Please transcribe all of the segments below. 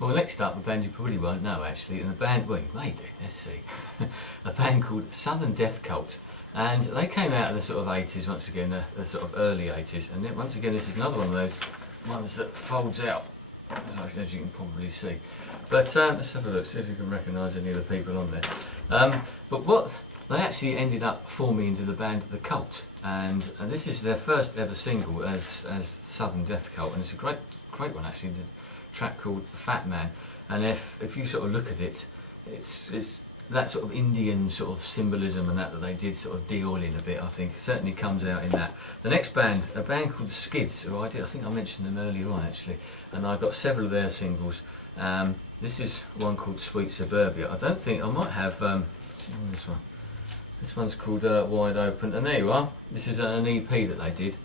Well, next up, a band you probably won't know actually, and a band, well, you may do, let's see, a band called Southern Death Cult. And they came out in the sort of 80s, once again, the sort of early 80s, and then, once again, this is another one of those ones that folds out, as you can probably see. But let's have a look, see if you can recognise any of the people on there. But what they actually ended up forming into the band The Cult, and this is their first ever single as Southern Death Cult, and it's a great one actually. The track called Fat Man, and if you sort of look at it, it's that sort of Indian sort of symbolism and that they did sort of deal in a bit. I think it certainly comes out in that. The next band, a band called Skids, who I think I mentioned them earlier on actually, and I got several of their singles. This is one called Sweet Suburbia. I don't think I might have this one. This one's called Wide Open, and there you are. This is an EP that they did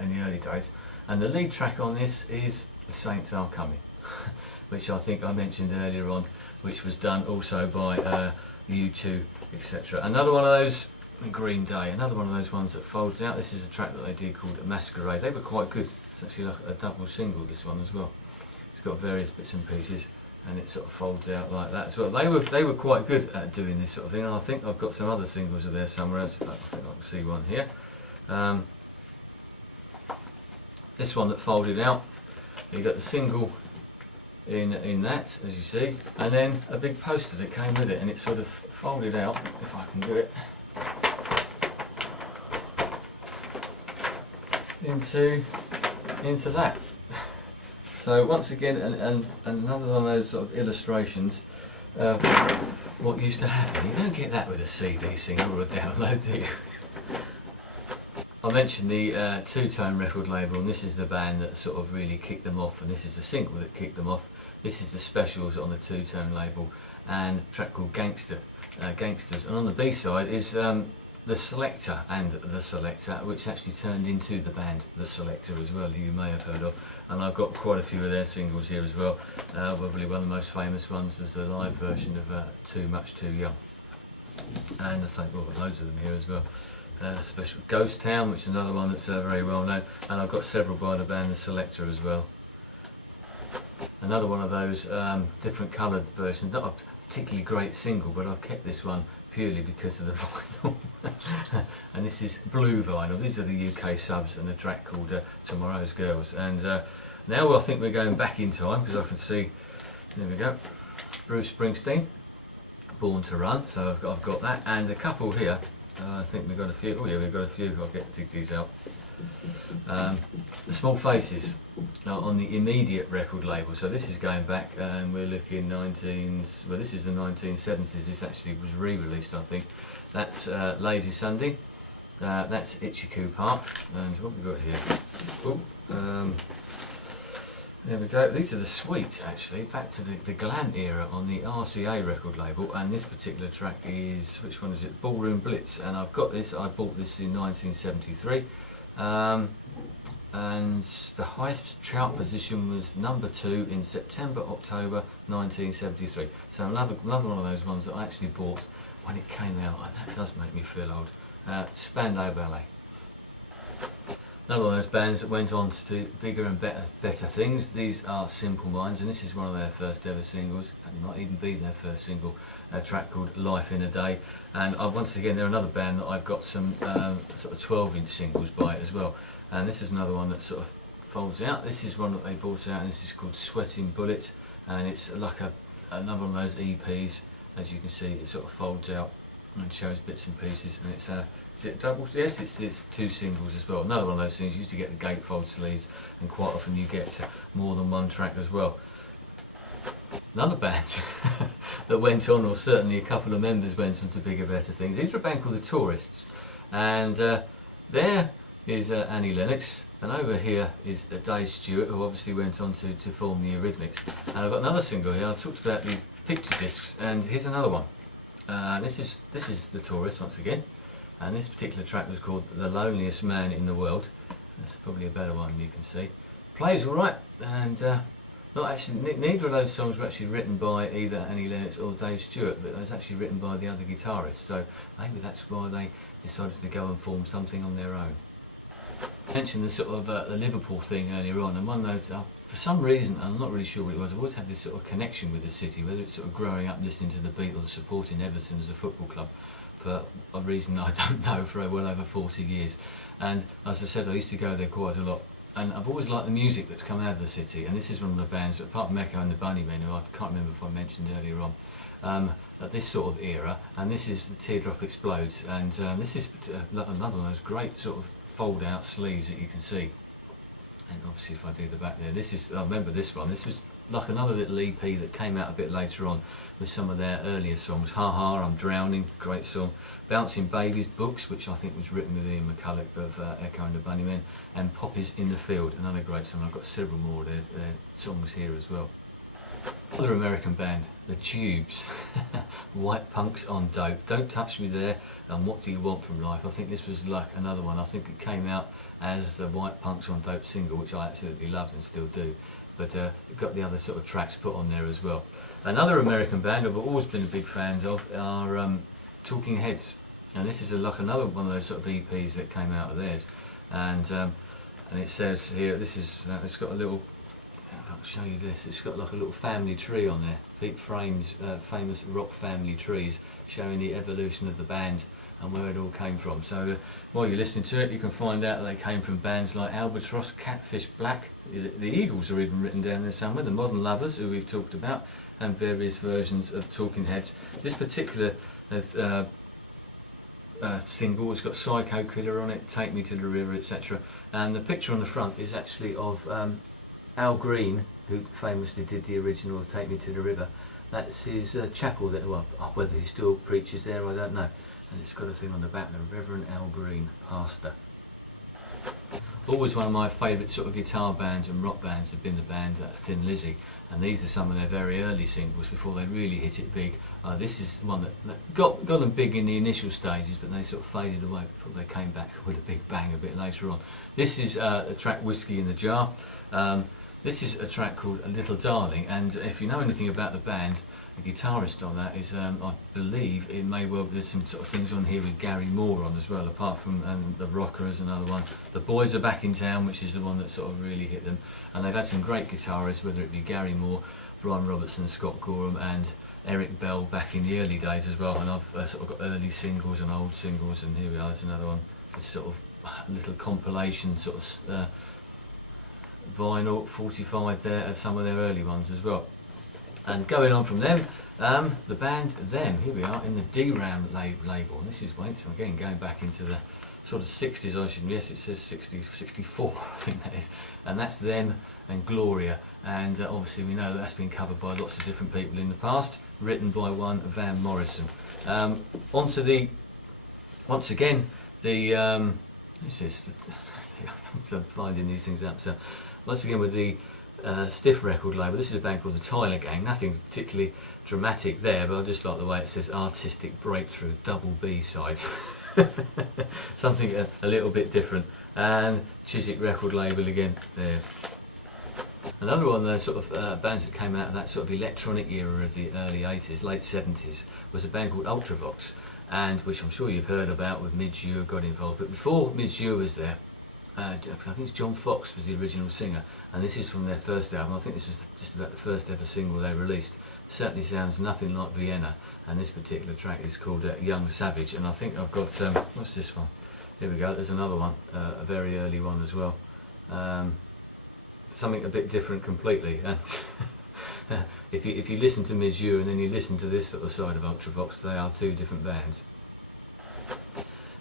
in the early days, and the lead track on this is The Saints Are Coming, which I think I mentioned earlier on, which was done also by U2, etc. Another one of those, Green Day, another one of those ones that folds out. This is a track that they did called Masquerade. They were quite good. It's actually like a double single, this one as well. It's got various bits and pieces, and it sort of folds out like that as well. They were quite good at doing this sort of thing, and I think I've got some other singles of theirs somewhere else. In fact, I think I can see one here. This one that folded out, you got the single in that, as you see, and then a big poster that came with it, and it sort of folded out, if I can do it, into that. So once again, and another one of those sort of illustrations of what used to happen. You don't get that with a CD single or a download, do you? I mentioned the two-tone record label, and this is the band that sort of really kicked them off, and this is the single that kicked them off. This is the specials on the two-tone label, and a track called Gangsters. And on the B-side is The Selector and The Selector, which actually turned into the band The Selector as well, who you may have heard of. And I've got quite a few of their singles here as well. Probably one of the most famous ones was the live version of Too Much Too Young. And I say, well, I've got loads of them here as well. Special Ghost Town, which is another one that's very well known, and I've got several by the band The Selector as well. Another one of those different coloured versions, not a particularly great single, but I've kept this one purely because of the vinyl. And this is blue vinyl. These are the UK subs, and a track called Tomorrow's Girls. And now I think we're going back in time, because I can see, there we go, Bruce Springsteen, Born to Run, so I've got that, and a couple here. I think we've got a few. Oh yeah, we've got a few. I'll dig these out. The Small Faces on the Immediate record label. So this is going back, and we're looking well, this is the 1970s. This actually was re-released, I think. That's Lazy Sunday. That's Itchy Park. And what have we got here? Oh, there we go. These are the Sweets, actually, back to the glam era on the RCA record label, and this particular track is, which one is it? Ballroom Blitz, and I've got this. I bought this in 1973, and the highest chart position was #2 in September-October 1973. So another one of those ones that I actually bought when it came out, and that does make me feel old. Spandau Ballet. Another one of those bands that went on to do bigger and better things. These are Simple Minds, and this is one of their first ever singles, and it might even be their first single, a track called Life in a Day. And once again, they're another band that I've got some sort of 12-inch singles by as well. And this is another one that sort of folds out. This is one that they brought out, and this is called Sweating Bullet, and it's like another one of those EPs. As you can see, it sort of folds out and shows bits and pieces, and it's is it doubles? Yes, it's two singles as well. Another one of those things. You used to get the gatefold sleeves, and quite often you get more than one track as well. Another band that went on, or certainly a couple of members went on to bigger, better things. These are a band called The Tourists, and there is Annie Lennox, and over here is Dave Stewart, who obviously went on to form the Eurythmics. And I've got another single here. I talked about the picture discs, and here's another one. This is The Tourists once again. And this particular track was called The Loneliest Man in the World. That's probably a better one, you can see. Plays all right, and not actually, neither of those songs were actually written by either Annie Lennox or Dave Stewart, but it was actually written by the other guitarist. So maybe that's why they decided to go and form something on their own. I mentioned the sort of the Liverpool thing earlier on, and one of those, I for some reason, I'm not really sure what it was, I've always had this sort of connection with the city, whether it's sort of growing up listening to the Beatles, supporting Everton as a football club for a reason I don't know, for well over 40 years. And as I said, I used to go there quite a lot. And I've always liked the music that's come out of the city, and this is one of the bands, apart from Echo and the Bunnymen, who I can't remember if I mentioned earlier on, at this sort of era, and this is the Teardrop Explodes, and this is another one of those great sort of fold out sleeves that you can see. And obviously if I do the back there, this is, I remember this one, this was like another little EP that came out a bit later on with some of their earlier songs. Ha Ha, I'm Drowning, great song. Bouncing Babies Books, which I think was written with Ian McCulloch of Echo and the Bunnymen, and Poppies in the Field, another great song. I've got several more of their songs here as well. Another American band, the Tubes. White Punks on Dope. Don't Touch Me There, and What Do You Want From Life. I think this was like another one. I think it came out as the White Punks on Dope single, which I absolutely loved and still do. But it got the other sort of tracks put on there as well. Another American band I've always been big fans of are Talking Heads. And this is like another one of those sort of EPs that came out of theirs. And it says here, this is, it's got a little, I'll show you this, it's got like a little family tree on there. Pete Frame's famous rock family trees, showing the evolution of the band and where it all came from. So while you're listening to it, you can find out that they came from bands like Albatross, Catfish, Black, the Eagles are even written down there somewhere, the Modern Lovers, who we've talked about, and various versions of Talking Heads. This particular single has got Psycho Killer on it, Take Me to the River, etc. And the picture on the front is actually of Al Green, who famously did the original Take Me to the River. That's his chapel there. Well, whether he still preaches there, I don't know. And it's got a thing on the back, the Reverend Al Green, pastor. Always one of my favourite sort of guitar bands and rock bands have been the band Thin Lizzy, and these are some of their very early singles before they really hit it big. This is one that got them big in the initial stages, but they sort of faded away before they came back with a big bang a bit later on. This is a track, Whiskey in the Jar. This is a track called A Little Darling, and if you know anything about the band, the guitarist on that is, I believe, it may well, there's some sort of things on here with Gary Moore on as well, apart from The Rocker is another one. The Boys Are Back in Town, which is the one that sort of really hit them, and they've had some great guitarists, whether it be Gary Moore, Brian Robertson, Scott Gorham and Eric Bell back in the early days as well, and I've sort of got early singles and old singles, and here we are, there's another one, this sort of little compilation sort of vinyl 45 there of some of their early ones as well. And going on from them, the band Them, here we are in the D-Ram label, and this is, once again, going back into the sort of 60s, I should, yes it says 60s, 64 I think that is, and that's Them and Gloria, and obviously we know that's been covered by lots of different people in the past, written by one Van Morrison. Onto the, once again, the, this is, I'm finding these things out, so once again with the Stiff record label. This is a band called the Tyler Gang, nothing particularly dramatic there, but I just like the way it says Artistic Breakthrough, double B-side. Something a little bit different. And Chiswick record label again there. Another one of those sort of bands that came out of that sort of electronic era of the early 80s, late 70s, was a band called Ultravox, and which I'm sure you've heard about with Midge Ure got involved. But before Midge Ure was there, I think it's John Fox was the original singer, and this is from their first album. I think this was just about the first ever single they released. It certainly sounds nothing like Vienna, and this particular track is called Young Savage, and I think I've got, what's this one? Here we go, there's another one, a very early one as well. Something a bit different completely, and if you listen to Midge Ure and then you listen to this sort of side of Ultravox, they are two different bands.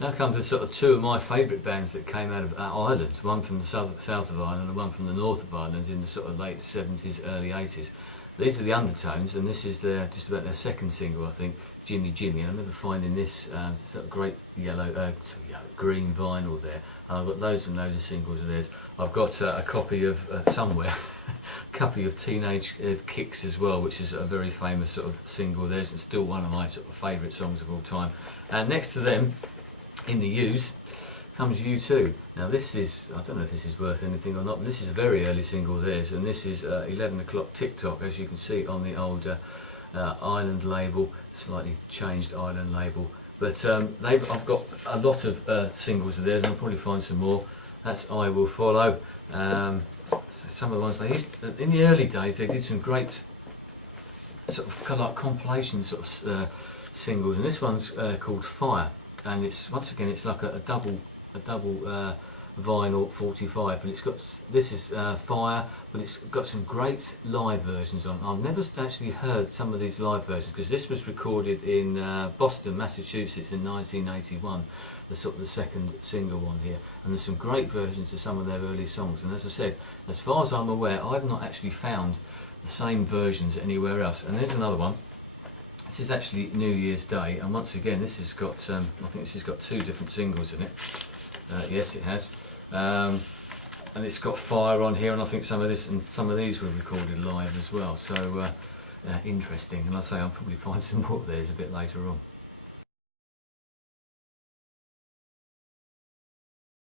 Now come to sort of two of my favourite bands that came out of Ireland, one from the south of Ireland and one from the north of Ireland in the sort of late 70s, early 80s. These are the Undertones, and this is just about their second single, I think, Jimmy Jimmy. And I remember finding this sort of great green vinyl there. And I've got loads and loads of singles of theirs. I've got a copy of somewhere, a copy of Teenage Kicks as well, which is a very famous sort of single of theirs. It's still one of my sort of favourite songs of all time. And next to them, in the U's, comes U2. Now this is, I don't know if this is worth anything or not, but this is a very early single of theirs, and this is 11 o'clock TikTok, as you can see on the old Island label, slightly changed Island label. But I've got a lot of singles of theirs, and I'll probably find some more. That's I Will Follow. So some of the ones they used to, in the early days, they did some great sort of like compilation sort of singles, and this one's called Fire, and it's once again it's like a double vinyl 45, and it's got, this is Fire, but it's got some great live versions on. I've never actually heard some of these live versions because this was recorded in Boston, Massachusetts in 1981, the sort of the second single one here, and there's some great versions of some of their early songs, and as I said, as far as I'm aware, I've not actually found the same versions anywhere else. And there's another one. This is actually New Year's Day, and once again this has got I think this has got 2 different singles in it. Yes, it has, and it's got Fire on here, and I think some of this and some of these were recorded live as well, so interesting. And I say I'll probably find some more of these a bit later on.